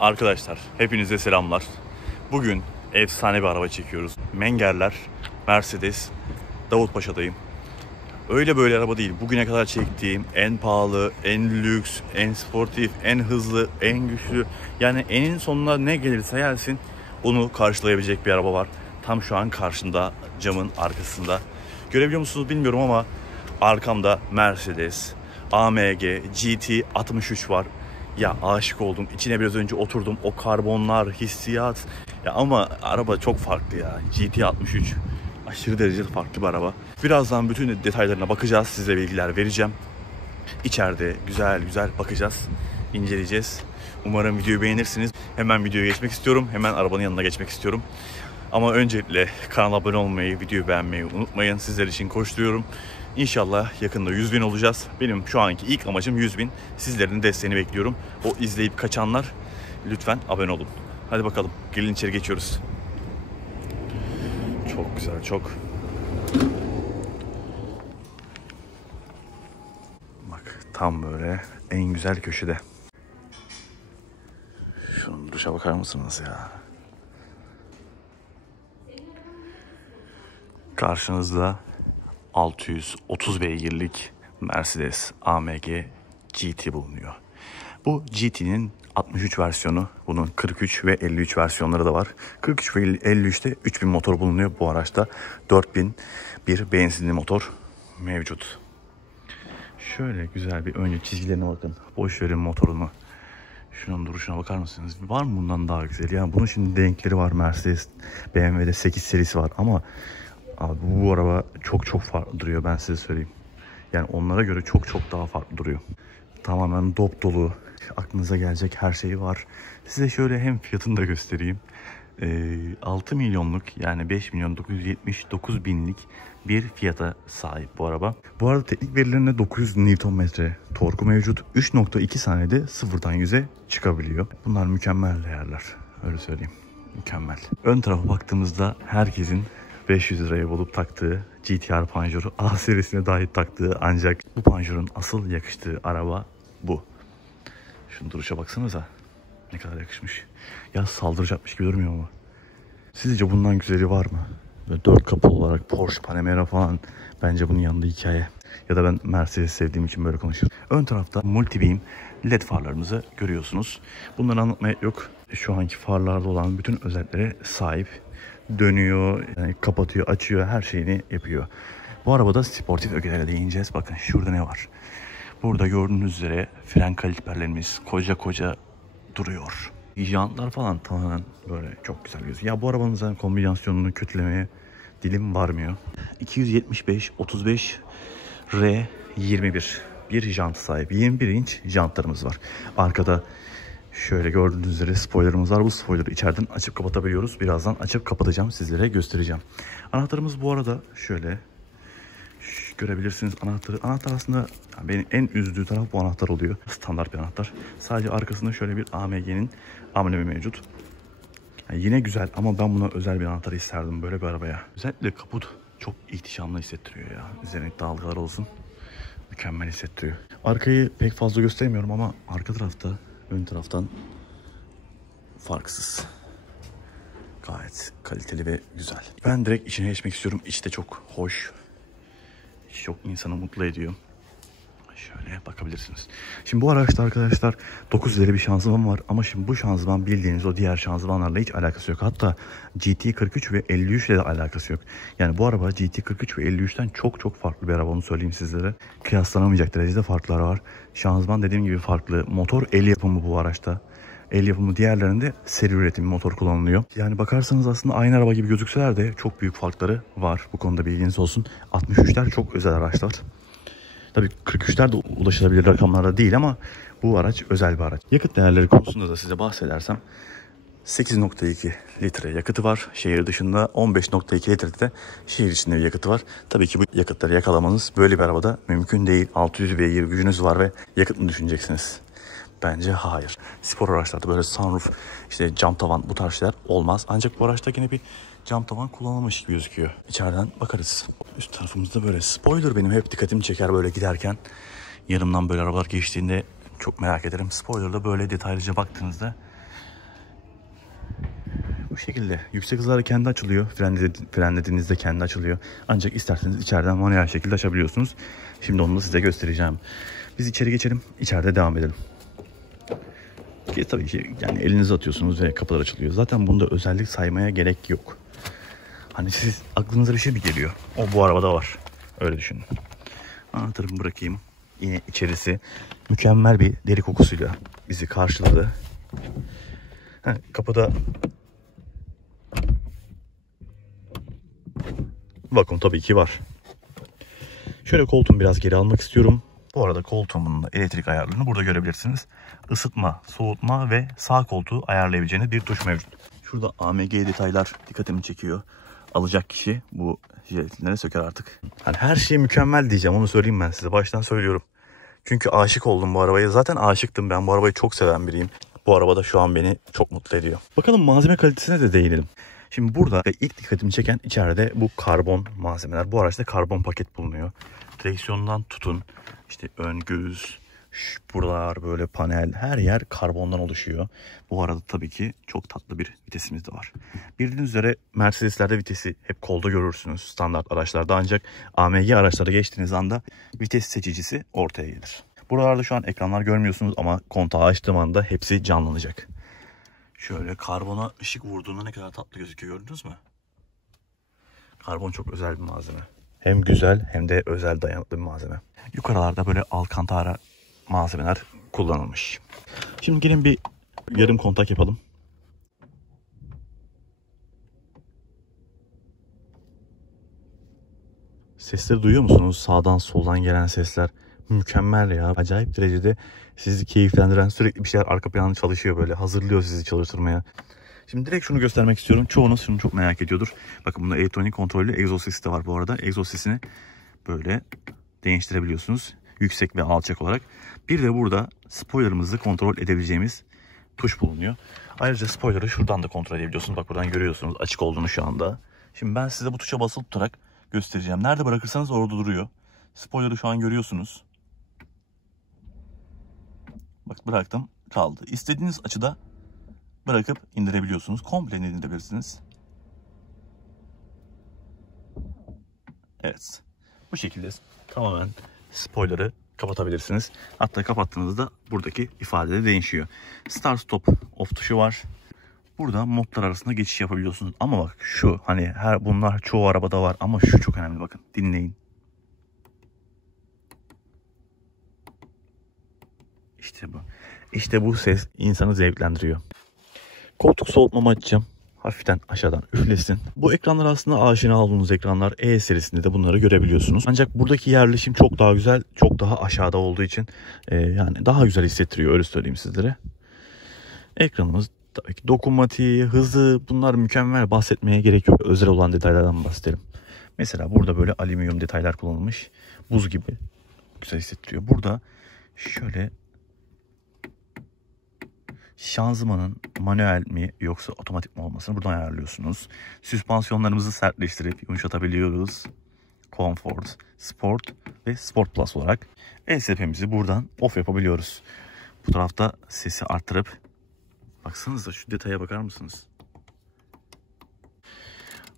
Arkadaşlar hepinize selamlar. Bugün efsane bir araba çekiyoruz. Mengerler, Mercedes, Davutpaşa'dayım. Öyle böyle araba değil. Bugüne kadar çektiğim en pahalı, en lüks, en sportif, en hızlı, en güçlü. Yani enin sonuna ne gelirse gelsin onu karşılayabilecek bir araba var. Tam şu an karşımda, camın arkasında. Görebiliyor musunuz bilmiyorum ama arkamda Mercedes, AMG GT 63 var. Ya aşık oldum. İçine biraz önce oturdum. O karbonlar, hissiyat. Ya ama araba çok farklı ya. GT 63 aşırı derecede farklı bir araba. Birazdan bütün detaylarına bakacağız. Size bilgiler vereceğim. İçeride güzel güzel bakacağız. İnceleyeceğiz. Umarım videoyu beğenirsiniz. Hemen videoya geçmek istiyorum. Hemen arabanın yanına geçmek istiyorum. Ama öncelikle kanala abone olmayı, videoyu beğenmeyi unutmayın. Sizler için koşturuyorum. İnşallah yakında 100.000 olacağız. Benim şu anki ilk amacım 100.000. Sizlerin desteğini bekliyorum. O izleyip kaçanlar lütfen abone olun. Hadi bakalım. Gelin içeri geçiyoruz. Çok güzel, çok. Bak tam böyle en güzel köşede. Şunun duruşa bakar mısınız ya? Karşınızda 630 beygirlik Mercedes AMG GT bulunuyor. Bu GT'nin 63 versiyonu, bunun 43 ve 53 versiyonları da var. 43 ve 53'te 3000 motor bulunuyor. Bu araçta 4000 bir benzinli motor mevcut. Şöyle güzel bir önce çizgilerine bakın. Boş verin motorunu. Şunun duruşuna bakar mısınız? Var mı bundan daha güzel? Yani bunun şimdi denkleri var, Mercedes, BMW'de 8 serisi var ama abi bu araba çok farklı duruyor, ben size söyleyeyim. Yani onlara göre çok daha farklı duruyor. Tamamen dop dolu. Aklınıza gelecek her şey var. Size şöyle hem fiyatını da göstereyim. 6 milyonluk yani 5 milyon 979 binlik bir fiyata sahip bu araba. Bu arada teknik verilerinde 900 Nm torku mevcut. 3.2 saniyede sıfırdan 100'e çıkabiliyor. Bunlar mükemmel değerler. Öyle söyleyeyim. Mükemmel. Ön tarafa baktığımızda herkesin 500 liraya bulup taktığı GT-R panjoru A serisine dahi taktığı, ancak bu panjurun asıl yakıştığı araba bu. Şunun duruşa baksanıza. Ne kadar yakışmış. Ya saldıracakmış gibi durmuyor mu? Sizce bundan güzeli var mı? Böyle 4 kapılı olarak Porsche Panamera falan, bence bunun yanında hikaye. Ya da ben Mercedes sevdiğim için böyle konuşuyorum. Ön tarafta multi-beam LED farlarımızı görüyorsunuz. Bunları anlatmaya yok. Şu anki farlarda olan bütün özelliklere sahip. Dönüyor, yani kapatıyor, açıyor, her şeyini yapıyor. Bu arabada sportif ögelere değineceğiz. Bakın şurada ne var? Burada gördüğünüz üzere fren kaliperlerimiz koca duruyor. Jantlar falan tamamen böyle çok güzel gözüküyor. Ya bu arabanın zaten kombinasyonunu kötülemeye dilim varmıyor. 275 35 R21 bir jantı sahip. 21 inç jantlarımız var. Arkada şöyle gördüğünüz üzere spoilerımız var. Bu spoiler'ı içeriden açıp kapatabiliyoruz. Birazdan açıp kapatacağım, sizlere göstereceğim. Anahtarımız bu arada şöyle. Görebilirsiniz anahtarı. Anahtar aslında benim en üzdüğü taraf bu anahtar oluyor. Standart bir anahtar. Sadece arkasında şöyle bir AMG'nin amblemi mevcut. Yani yine güzel ama ben buna özel bir anahtar isterdim böyle bir arabaya. Özellikle kaput çok ihtişamlı hissettiriyor ya. Üzerine dalgalar olsun. Mükemmel hissettiriyor. Arkayı pek fazla göstermiyorum ama arka tarafta ön taraftan farksız. Gayet kaliteli ve güzel. Ben direkt içine geçmek istiyorum. İçi de çok hoş. Çok insanı mutlu ediyor. Şöyle bakabilirsiniz. Şimdi bu araçta arkadaşlar 9 ileri bir şanzıman var ama şimdi bu şanzıman bildiğiniz o diğer şanzımanlarla hiç alakası yok. Hatta GT43 ve 53 ile de alakası yok. Yani bu araba GT43 ve 53'ten çok farklı bir araba, onu söyleyeyim sizlere. Kıyaslanamayacak derecede farklar var. Şanzıman dediğim gibi farklı. Motor el yapımı bu araçta. El yapımı, diğerlerinde seri üretim motor kullanılıyor. Yani bakarsanız aslında aynı araba gibi gözükseler de çok büyük farkları var. Bu konuda bilginiz olsun. 63'ler çok özel araçlar. Tabii 43'ler de ulaşılabilir rakamlarda değil ama bu araç özel bir araç. Yakıt değerleri konusunda da size bahsedersem 8.2 litre yakıtı var. Şehir dışında 15.2 litre de şehir içinde bir yakıtı var. Tabii ki bu yakıtları yakalamanız böyle bir arabada mümkün değil. 600 beygir gücünüz var ve yakıt mı düşüneceksiniz? Bence hayır. Spor araçlarda böyle sunroof, işte cam tavan, bu tarz şeyler olmaz. Ancak bu araçta yine bir cam tavan kullanılmış gibi gözüküyor. İçeriden bakarız. Üst tarafımızda böyle spoiler benim hep dikkatimi çeker böyle giderken. Yanımdan böyle arabalar geçtiğinde çok merak ederim. Spoiler'da böyle detaylıca baktığınızda şekilde. Yüksek hızlarda kendi açılıyor. Frenlediğinizde kendi açılıyor. Ancak isterseniz içeriden manuel şekilde açabiliyorsunuz. Şimdi onu da size göstereceğim. Biz içeri geçelim. İçeride devam edelim. Ki tabii ki yani elinizi atıyorsunuz ve kapılar açılıyor. Zaten bunda özellik saymaya gerek yok. Hani siz aklınıza bir şey mi geliyor? O bu arabada var. Öyle düşünün. Anahtarımı bırakayım. Yine içerisi mükemmel bir deri kokusuyla bizi karşıladı. Kapıda vakum tabii ki var. Şöyle koltuğumu biraz geri almak istiyorum. Bu arada koltuğumun da elektrik ayarlarını burada görebilirsiniz. Isıtma, soğutma ve sağ koltuğu ayarlayabileceğiniz bir tuş mevcut. Şurada AMG detaylar dikkatimi çekiyor. Alacak kişi bu jelatinleri söker artık. Hani her şey mükemmel diyeceğim, onu söyleyeyim ben size. Baştan söylüyorum. Çünkü aşık oldum bu arabaya. Zaten aşıktım, ben bu arabayı çok seven biriyim. Bu araba da şu an beni çok mutlu ediyor. Bakalım malzeme kalitesine de değinelim. Şimdi burada ilk dikkatimi çeken içeride bu karbon malzemeler. Bu araçta karbon paket bulunuyor. Direksiyondan tutun, işte ön göğüs, buralar böyle panel, her yer karbondan oluşuyor. Bu arada tabii ki çok tatlı bir vitesimiz de var. Bildiğiniz üzere Mercedeslerde vitesi hep kolda görürsünüz standart araçlarda, ancak AMG araçlara geçtiğiniz anda vites seçicisi ortaya gelir. Buralarda şu an ekranlar görmüyorsunuz ama kontağı açtığım anda hepsi canlanacak. Şöyle karbona ışık vurduğunda ne kadar tatlı gözüküyor, gördünüz mü? Karbon çok özel bir malzeme. Hem güzel hem de özel dayanıklı bir malzeme. Yukarılarda böyle alkantara malzemeler kullanılmış. Şimdi gelin bir yarım kontak yapalım. Sesleri duyuyor musunuz? Sağdan soldan gelen sesler mükemmel ya. Acayip derecede sizi keyiflendiren, sürekli bir şeyler arka planda çalışıyor böyle. Hazırlıyor sizi çalıştırmaya. Şimdi direkt şunu göstermek istiyorum. Çoğunuz şunu çok merak ediyordur. Bakın bunda elektronik kontrollü egzoz sesi de var bu arada. Egzoz sesini böyle değiştirebiliyorsunuz. Yüksek ve alçak olarak. Bir de burada spoilerımızı kontrol edebileceğimiz tuş bulunuyor. Ayrıca spoiler'ı şuradan da kontrol edebiliyorsunuz. Bak buradan görüyorsunuz açık olduğunu şu anda. Şimdi ben size bu tuşa basılı tutarak göstereceğim. Nerede bırakırsanız orada duruyor. Spoiler'ı şu an görüyorsunuz. Bak bıraktım, kaldı. İstediğiniz açıda bırakıp indirebiliyorsunuz. Komple indirebilirsiniz. Evet. Bu şekilde tamamen spoiler'ı kapatabilirsiniz. Hatta kapattığınızda buradaki ifade de değişiyor. Start stop off tuşu var. Burada modlar arasında geçiş yapabiliyorsunuz. Ama bak şu, hani bunlar çoğu arabada var ama şu çok önemli, bakın dinleyin. İşte bu. İşte bu ses insanı zevklendiriyor. Koltuk soğutmamı açacağım. Hafiften aşağıdan üflesin. Bu ekranlar aslında aşina olduğunuz ekranlar. E serisinde de bunları görebiliyorsunuz. Ancak buradaki yerleşim çok daha güzel, çok daha aşağıda olduğu için yani daha güzel hissettiriyor, öyle söyleyeyim sizlere. Ekranımız tabii ki dokunmatiği, hızı, bunlar mükemmel, bahsetmeye gerek yok. Özel olan detaylardan bahsedelim. Mesela burada böyle alüminyum detaylar kullanılmış. Buz gibi güzel hissettiriyor. Burada şöyle şanzımanın manuel mi yoksa otomatik mi olmasını buradan ayarlıyorsunuz. Süspansiyonlarımızı sertleştirip yumuşatabiliyoruz. Comfort, Sport ve Sport Plus olarak ESP'mizi buradan off yapabiliyoruz. Bu tarafta sesi arttırıp, baksanıza şu detaya bakar mısınız?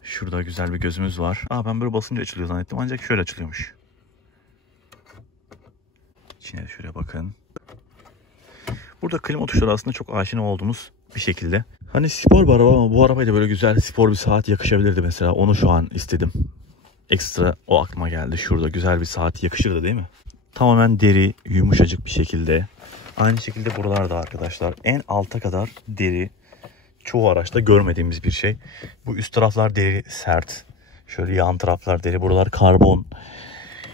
Şurada güzel bir gözümüz var. Ben böyle basınca açılıyor zannettim, ancak şöyle açılıyormuş. İçine şöyle bakın. Burada klima tuşları aslında çok aşina olduğumuz bir şekilde. Hani spor bir araba ama bu arabayla böyle güzel spor bir saat yakışabilirdi mesela. Onu şu an istedim. Ekstra o aklıma geldi. Şurada güzel bir saat yakışırdı değil mi? Tamamen deri, yumuşacık bir şekilde. Aynı şekilde buralarda arkadaşlar en alta kadar deri. Çoğu araçta görmediğimiz bir şey. Bu üst taraflar deri, sert. Şöyle yan taraflar deri, buralar karbon.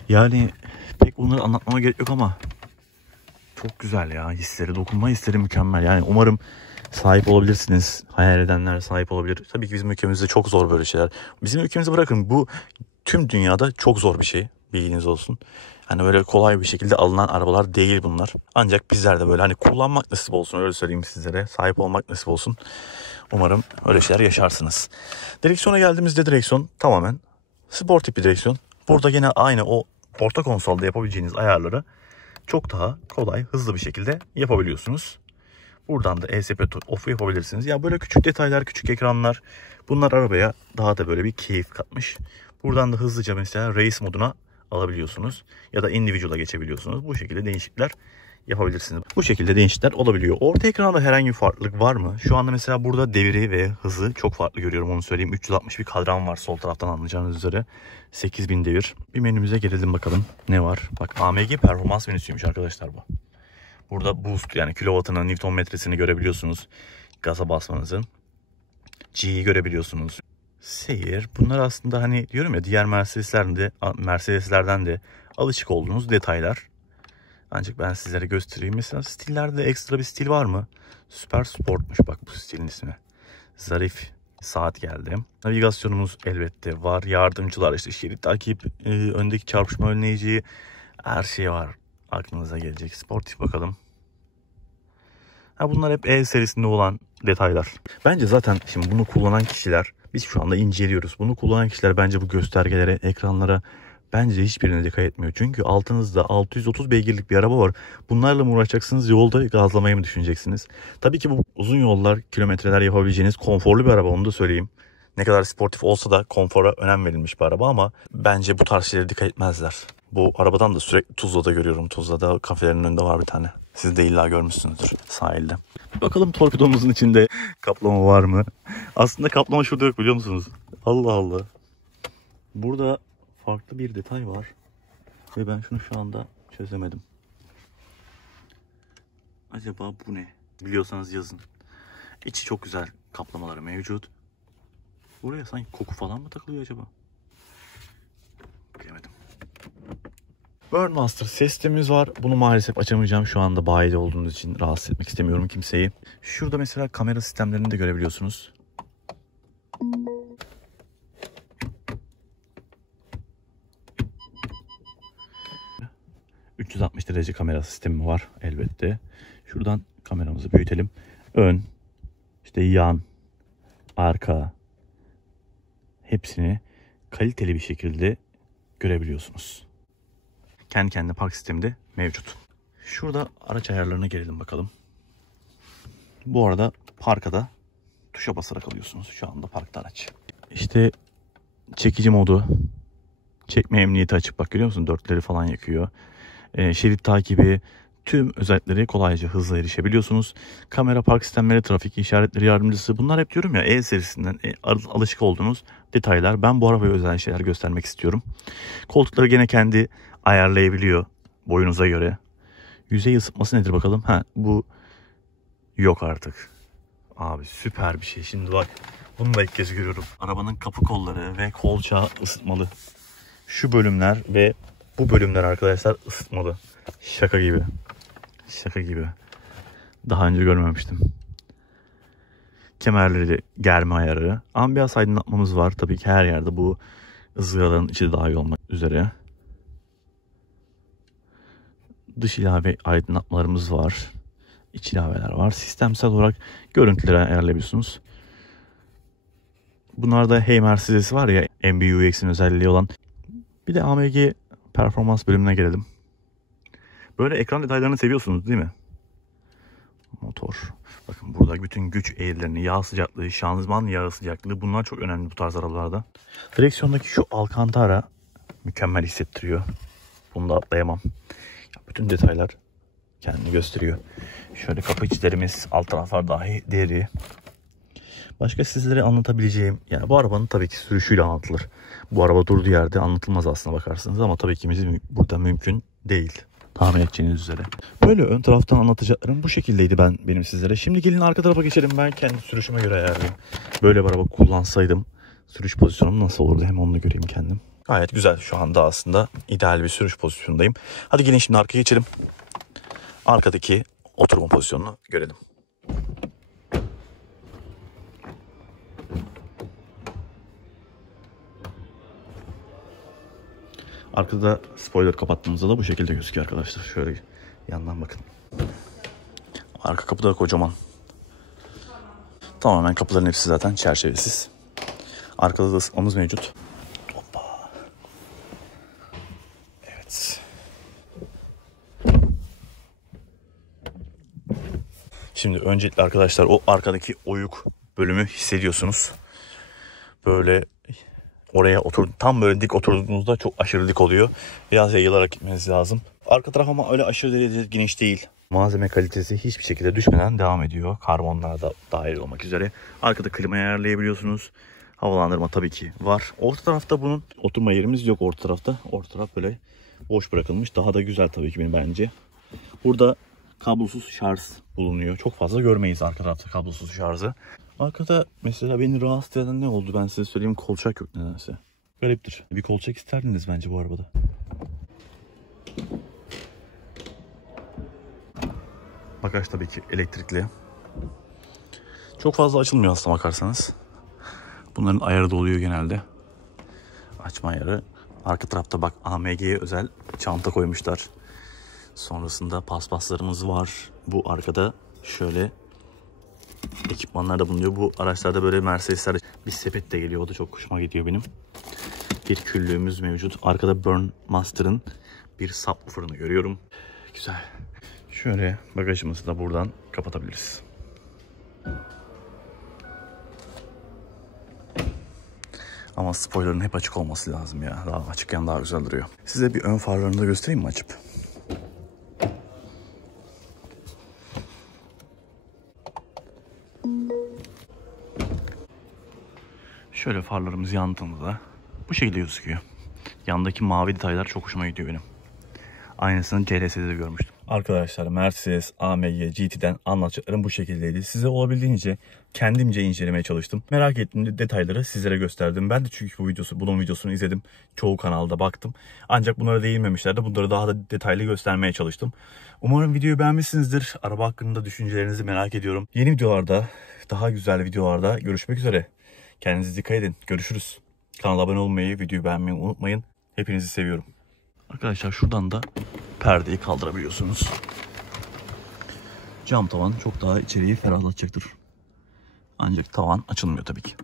Yani pek bunları anlatmama gerek yok ama çok güzel ya, hisleri, dokunma hisleri mükemmel. Yani umarım sahip olabilirsiniz. Hayal edenler sahip olabilir. Tabii ki bizim ülkemizde çok zor böyle şeyler. Bizim ülkemizi bırakın, bu tüm dünyada çok zor bir şey. Bilginiz olsun. Hani böyle kolay bir şekilde alınan arabalar değil bunlar. Ancak bizler de böyle hani kullanmak nasip olsun, öyle söyleyeyim sizlere. Sahip olmak nasip olsun. Umarım öyle şeyler yaşarsınız. Direksiyona geldiğimizde direksiyon tamamen spor tipi direksiyon. Burada yine aynı o orta konsolda yapabileceğiniz ayarları çok daha kolay, hızlı bir şekilde yapabiliyorsunuz. Buradan da ESP off'u yapabilirsiniz. Ya böyle küçük detaylar, küçük ekranlar, bunlar arabaya daha da böyle bir keyif katmış. Buradan da hızlıca mesela race moduna alabiliyorsunuz. Ya da individual'a geçebiliyorsunuz. Bu şekilde değişiklikler yapabilirsiniz. Bu şekilde değişiklikler olabiliyor. Orta ekranda herhangi bir farklılık var mı? Şu anda mesela burada devri ve hızı çok farklı görüyorum, onu söyleyeyim. 360 bir kadran var sol taraftan, anlayacağınız üzere. 8000 devir. Bir menümüze gelelim bakalım ne var. Bak, AMG performans menüsüymüş arkadaşlar bu. Burada boost, yani kilovatını, Newton metresini görebiliyorsunuz. Gaza basmanızın. G'yi görebiliyorsunuz. Seyir. Bunlar aslında hani diyorum ya, diğer Mercedeslerden de alışık olduğunuz detaylar. Ancak ben sizlere göstereyim. Mesela stillerde ekstra bir stil var mı? Süper Sport'muş bak bu stilin ismi. Zarif saat geldi. Navigasyonumuz elbette var. Yardımcılar, işte şerit takip, öndeki çarpışma önleyici, her şey var aklınıza gelecek. Sportif bakalım. Bunlar hep E serisinde olan detaylar. Bence zaten şimdi bunu kullanan kişiler, biz şu anda inceliyoruz. Bunu kullanan kişiler bence bu göstergelere, ekranlara bence hiçbirine dikkat etmiyor. Çünkü altınızda 630 beygirlik bir araba var. Bunlarla mı uğraşacaksınız, yolda gazlamayı mı düşüneceksiniz? Tabii ki bu uzun yollar, kilometreler yapabileceğiniz konforlu bir araba, onu da söyleyeyim. Ne kadar sportif olsa da konfora önem verilmiş bir araba ama bence bu tarz şeylere dikkat etmezler. Bu arabadan da sürekli Tuzla'da görüyorum. Tuzla'da kafelerin önünde var bir tane. Siz de illa görmüşsünüzdür sahilde. Bakalım torpidomuzun içinde kaplama var mı? Aslında kaplama şurada yok, biliyor musunuz? Allah Allah. Burada farklı bir detay var. Ve ben şunu şu anda çözemedim. Acaba bu ne? Biliyorsanız yazın. İçi çok güzel kaplamaları mevcut. Buraya sanki koku falan mı takılıyor acaba? Bilemedim. Burnmaster sistemimiz var. Bunu maalesef açamayacağım. Şu anda bayide olduğumuz için rahatsız etmek istemiyorum kimseyi. Şurada mesela kamera sistemlerini de görebiliyorsunuz. ...360 derece kamera sistemi var elbette. Şuradan kameramızı büyütelim. Ön, işte yan, arka, hepsini kaliteli bir şekilde görebiliyorsunuz. Kendi kendine park sistemi de mevcut. Şurada araç ayarlarına gelelim bakalım. Bu arada parka da tuşa basarak alıyorsunuz. Şu anda parkta araç. İşte çekici modu. Çekme emniyeti açık. Bak, görüyor musun? Dörtleri falan yakıyor. Şerit takibi. Tüm özellikleri kolayca, hızla erişebiliyorsunuz. Kamera, park sistemleri, trafik işaretleri yardımcısı. Bunlar hep diyorum ya, E serisinden alışık olduğunuz detaylar. Ben bu arabaya özel şeyler göstermek istiyorum. Koltukları gene kendi ayarlayabiliyor boyunuza göre. Yüzey ısıtması nedir bakalım? Bu yok artık. Abi süper bir şey. Şimdi bak, bunu da ilk kez görüyorum. Arabanın kapı kolları ve kolçağı ısıtmalı. Şu bölümler ve bu bölümler arkadaşlar ısıtmalı. Şaka gibi. Şaka gibi. Daha önce görmemiştim. Kemerleri germe ayarı. Ambiyans aydınlatmamız var. Tabii ki her yerde bu ızgaraların içi dahil olmak üzere. Dış ilave aydınlatmalarımız var. İç ilaveler var. Sistemsel olarak görüntüleri ayarlayabiliyorsunuz. Bunlarda Hey Mercedes var ya, MBUX'in özelliği olan. Bir de AMG performans bölümüne gelelim. Böyle ekran detaylarını seviyorsunuz değil mi? Motor. Bakın burada bütün güç eğrilerini, yağ sıcaklığı, şanzıman yağ sıcaklığı, bunlar çok önemli bu tarz arabalarda. Direksiyondaki şu Alcantara mükemmel hissettiriyor. Bunu da atlayamam. Bütün detaylar kendini gösteriyor. Şöyle kapı içlerimiz, alt taraflar dahi deri. Başka sizlere anlatabileceğim, yani bu arabanın tabii ki sürüşüyle anlatılır. Bu araba durduğu yerde anlatılmaz aslına bakarsınız ama tabii ki burada mümkün değil. Tahmin edeceğiniz üzere. Böyle ön taraftan anlatacaklarım bu şekildeydi benim sizlere. Şimdi gelin arka tarafa geçelim, ben kendi sürüşüme göre ayarlayayım. Böyle bir araba kullansaydım sürüş pozisyonum nasıl olurdu, hem onu göreyim kendim. Gayet güzel, şu anda aslında ideal bir sürüş pozisyondayım. Hadi gelin şimdi arkaya geçelim. Arkadaki oturma pozisyonunu görelim. Arkada spoiler kapattığımızda da bu şekilde gözüküyor arkadaşlar. Şöyle yandan bakın. Arka kapı da kocaman. Tamamen kapıların hepsi zaten çerçevesiz. Arkada da ısıtmamız mevcut. Hoppa. Evet. Şimdi öncelikle arkadaşlar o arkadaki oyuk bölümü hissediyorsunuz. Böyle oraya tam böyle dik oturduğunuzda çok aşırı dik oluyor. Biraz yayılarak gitmeniz lazım. Arka taraf ama öyle aşırı derecede geniş değil. Malzeme kalitesi hiçbir şekilde düşmeden devam ediyor. Karbonlar da dahil olmak üzere. Arkada klimayı ayarlayabiliyorsunuz. Havalandırma tabii ki var. Orta tarafta bunun oturma yerimiz yok orta tarafta. Orta taraf böyle boş bırakılmış. Daha da güzel tabii ki benim bence. Burada kablosuz şarj bulunuyor. Çok fazla görmeyiz arka tarafta kablosuz şarjı. Arkada mesela beni rahatsız eden ne oldu ben size söyleyeyim, kolçak yok nedense. Gariptir. Bir kolçak isterdiniz bence bu arabada. Bagaj tabii ki elektrikli. Çok fazla açılmıyor aslına bakarsanız. Bunların ayarı da oluyor genelde. Açma ayarı. Arka tarafta bak AMG'ye özel çanta koymuşlar. Sonrasında paspaslarımız var. Bu arkada şöyle ekipmanlar da bulunuyor. Bu araçlarda böyle Mercedes'lerde bir sepet de geliyor. O da çok hoşuma gidiyor benim. Bir küllüğümüz mevcut. Arkada Burnmaster'ın bir subwoofer'ını görüyorum. Güzel. Şöyle bagajımızı da buradan kapatabiliriz. Ama spoiler'ın hep açık olması lazım ya. Daha açıkken daha güzel duruyor. Size bir ön farlarını da göstereyim mi açıp? Şöyle farlarımız yandığında bu şekilde gözüküyor. Yandaki mavi detaylar çok hoşuma gidiyor benim. Aynısını CLS'de de görmüştüm. Arkadaşlar Mercedes AMG GT'den anlatacaklarım bu şekildeydi. Size olabildiğince kendimce incelemeye çalıştım. Merak ettiğim detayları sizlere gösterdim. Ben de çünkü bunun videosunu izledim. Çoğu kanalda baktım. Ancak bunlara değinmemişlerdi. Bunları daha da detaylı göstermeye çalıştım. Umarım videoyu beğenmişsinizdir. Araba hakkında düşüncelerinizi merak ediyorum. Yeni videolarda, daha güzel videolarda görüşmek üzere. Kendinize dikkat edin. Görüşürüz. Kanala abone olmayı, videoyu beğenmeyi unutmayın. Hepinizi seviyorum. Arkadaşlar şuradan da perdeyi kaldırabiliyorsunuz. Cam tavan çok daha içeriği ferahlatacaktır. Ancak tavan açılmıyor tabii ki.